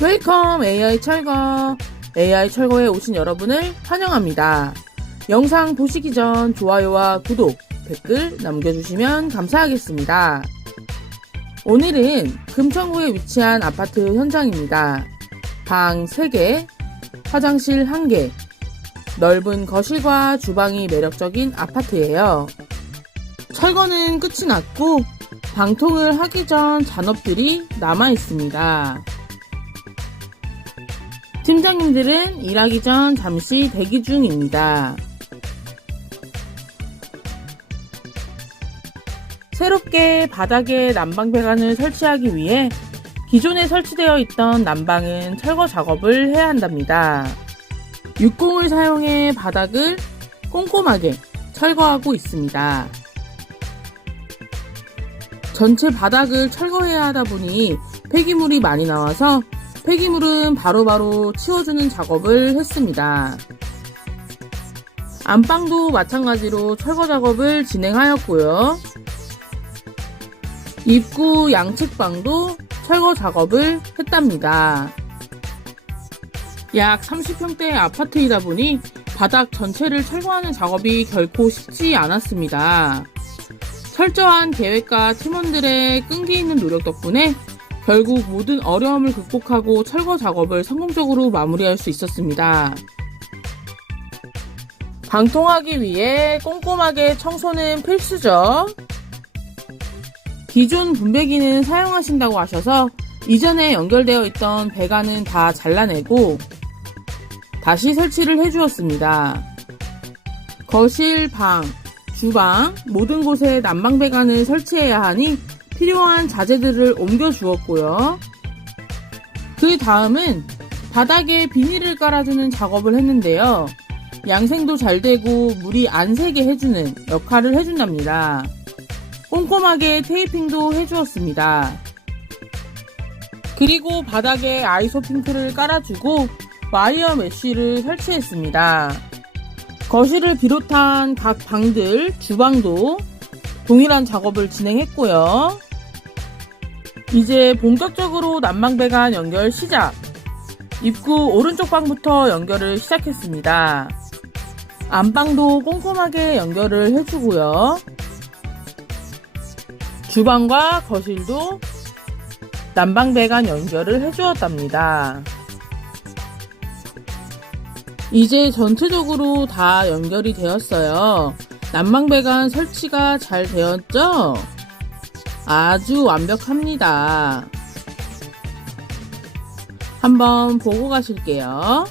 웰컴 AI 철거. AI 철거에 오신 여러분을 환영합니다. 영상 보시기 전 좋아요와 구독, 댓글 남겨주시면 감사하겠습니다. 오늘은 금천구에 위치한 아파트 현장입니다. 방 3개, 화장실 1개, 넓은 거실과 주방이 매력적인 아파트예요. 철거는 끝이 났고 방통을 하기 전 잔업들이 남아 있습니다. 팀장님들은 일하기 전 잠시 대기 중입니다. 새롭게 바닥에 난방 배관을 설치하기 위해 기존에 설치되어 있던 난방은 철거 작업을 해야 한답니다. 육공을 사용해 바닥을 꼼꼼하게 철거하고 있습니다. 전체 바닥을 철거해야 하다 보니 폐기물이 많이 나와서 폐기물은 바로바로 치워주는 작업을 했습니다. 안방도 마찬가지로 철거 작업을 진행하였고요. 입구 양측방도 철거 작업을 했답니다. 약 30평대 아파트이다 보니 바닥 전체를 철거하는 작업이 결코 쉽지 않았습니다. 철저한 계획과 팀원들의 끈기 있는 노력 덕분에 결국 모든 어려움을 극복하고 철거 작업을 성공적으로 마무리할 수 있었습니다. 방통하기 위해 꼼꼼하게 청소는 필수죠. 기존 분배기는 사용하신다고 하셔서 이전에 연결되어 있던 배관은 다 잘라내고 다시 설치를 해주었습니다. 거실, 방, 주방 모든 곳에 난방 배관을 설치해야 하니 필요한 자재들을 옮겨 주었고요. 그 다음은 바닥에 비닐을 깔아주는 작업을 했는데요. 양생도 잘 되고 물이 안 새게 해주는 역할을 해준답니다. 꼼꼼하게 테이핑도 해주었습니다. 그리고 바닥에 아이소 핑크를 깔아주고 와이어 메쉬를 설치했습니다. 거실을 비롯한 각 방들, 주방도 동일한 작업을 진행했고요. 이제 본격적으로 난방배관 연결 시작! 입구 오른쪽 방부터 연결을 시작했습니다. 안방도 꼼꼼하게 연결을 해주고요. 주방과 거실도 난방배관 연결을 해주었답니다. 이제 전체적으로 다 연결이 되었어요. 난방배관 설치가 잘 되었죠? 아주 완벽합니다. 한번 보고 가실게요.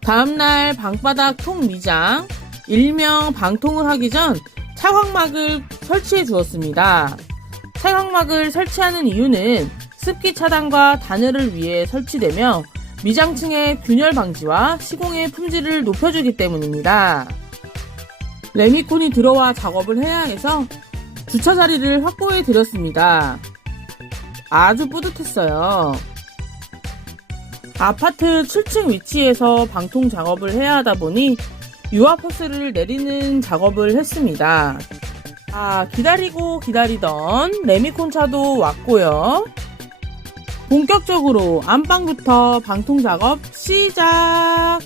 다음날 방바닥 통 미장, 일명 방통을 하기 전 차광막을 설치해 주었습니다. 차광막을 설치하는 이유는 습기 차단과 단열을 위해 설치되며 미장층의 균열 방지와 시공의 품질을 높여주기 때문입니다. 레미콘이 들어와 작업을 해야 해서 주차 자리를 확보해 드렸습니다. 아주 뿌듯했어요. 아파트 7층 위치에서 방통 작업을 해야 하다 보니 유압 호스를 내리는 작업을 했습니다. 아, 기다리고 기다리던 레미콘 차도 왔고요. 본격적으로 안방부터 방통 작업 시작!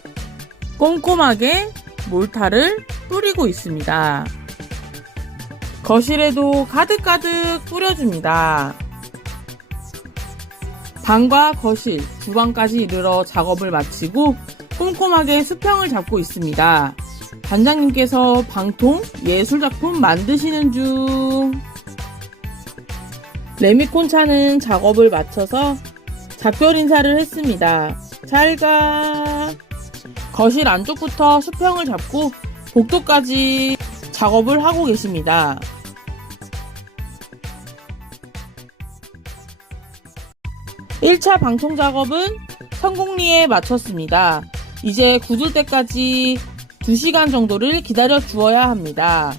꼼꼼하게 몰타를 뿌리고 있습니다. 거실에도 가득가득 뿌려줍니다. 방과 거실, 주방까지 이르러 작업을 마치고 꼼꼼하게 수평을 잡고 있습니다. 단장님께서 방통 예술작품 만드시는 중. 레미콘 차는 작업을 마쳐서 작별 인사를 했습니다. 잘 가. 거실 안쪽부터 수평을 잡고 복도까지 작업을 하고 계십니다. 일차 방통 작업은 성공리에 마쳤습니다. 이제 굳을 때까지 2시간 정도를 기다려 주어야 합니다.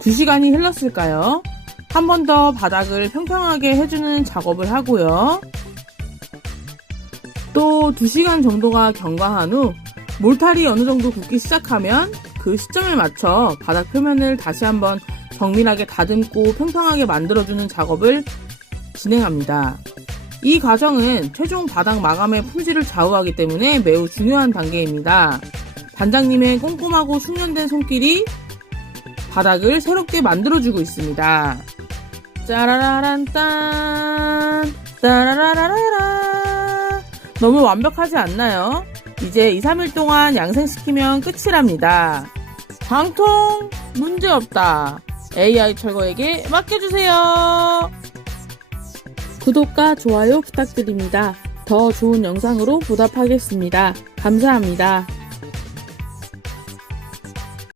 두 시간이 흘렀을까요? 한 번 더 바닥을 평평하게 해주는 작업을 하고요. 또 2시간 정도가 경과한 후 몰탈이 어느 정도 굳기 시작하면 그 시점에 맞춰 바닥 표면을 다시 한번 정밀하게 다듬고 평평하게 만들어주는 작업을 진행합니다. 이 과정은 최종 바닥 마감의 품질을 좌우하기 때문에 매우 중요한 단계입니다. 단장님의 꼼꼼하고 숙련된 손길이 바닥을 새롭게 만들어주고 있습니다. 짜라라란 딴, 따라라라라. 너무 완벽하지 않나요? 이제 2, 3일 동안 양생시키면 끝이랍니다. 방통 문제없다. AI 철거에게 맡겨주세요. 구독과 좋아요 부탁드립니다. 더 좋은 영상으로 보답하겠습니다. 감사합니다.